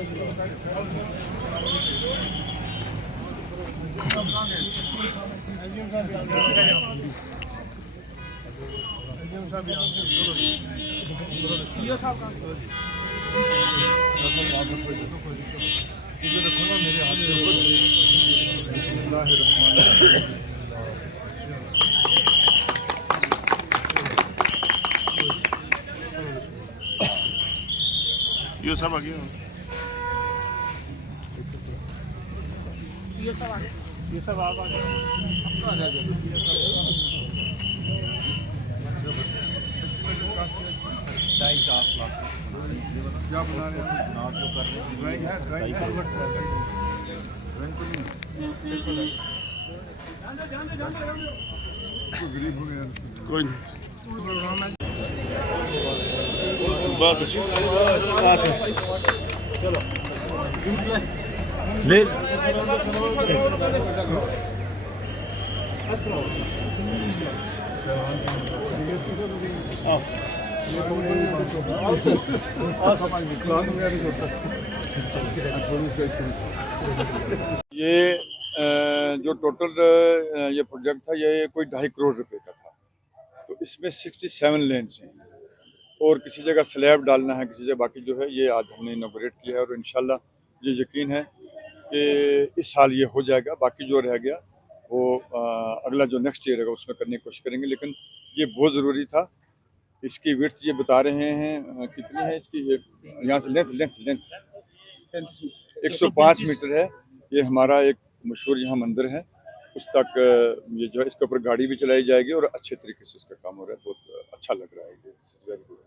ये सब आगे ये सब आप क्या बना रहे हैं आप जो कर रहे हैं ड्राइंग है ड्राइंग गरीब हो गया कोई नहीं प्रोग्राम है बहुत ले ये जो टोटल ये प्रोजेक्ट था ये कोई 2.5 करोड़ रुपए का था। तो इसमें 67 लेन्स हैं और किसी जगह स्लैब डालना है, किसी जगह बाकी जो है ये आज हमने इनॉग्रेट किया है और इंशाल्लाह मुझे यकीन है कि इस साल ये हो जाएगा। बाकी जो रह गया वो अगला जो नेक्स्ट ईयर है उसमें करने की कोशिश करेंगे, लेकिन ये बहुत ज़रूरी था। इसकी विड्थ ये बता रहे हैं कितनी है इसकी, यहाँ से लेंथ लेंथ लेंथ 105 मीटर है। ये हमारा एक मशहूर यहाँ मंदिर है, उस तक ये जो है इसके ऊपर गाड़ी भी चलाई जाएगी और अच्छे तरीके से इसका काम हो रहा है। बहुत अच्छा लग रहा है ये, वेरी गुड।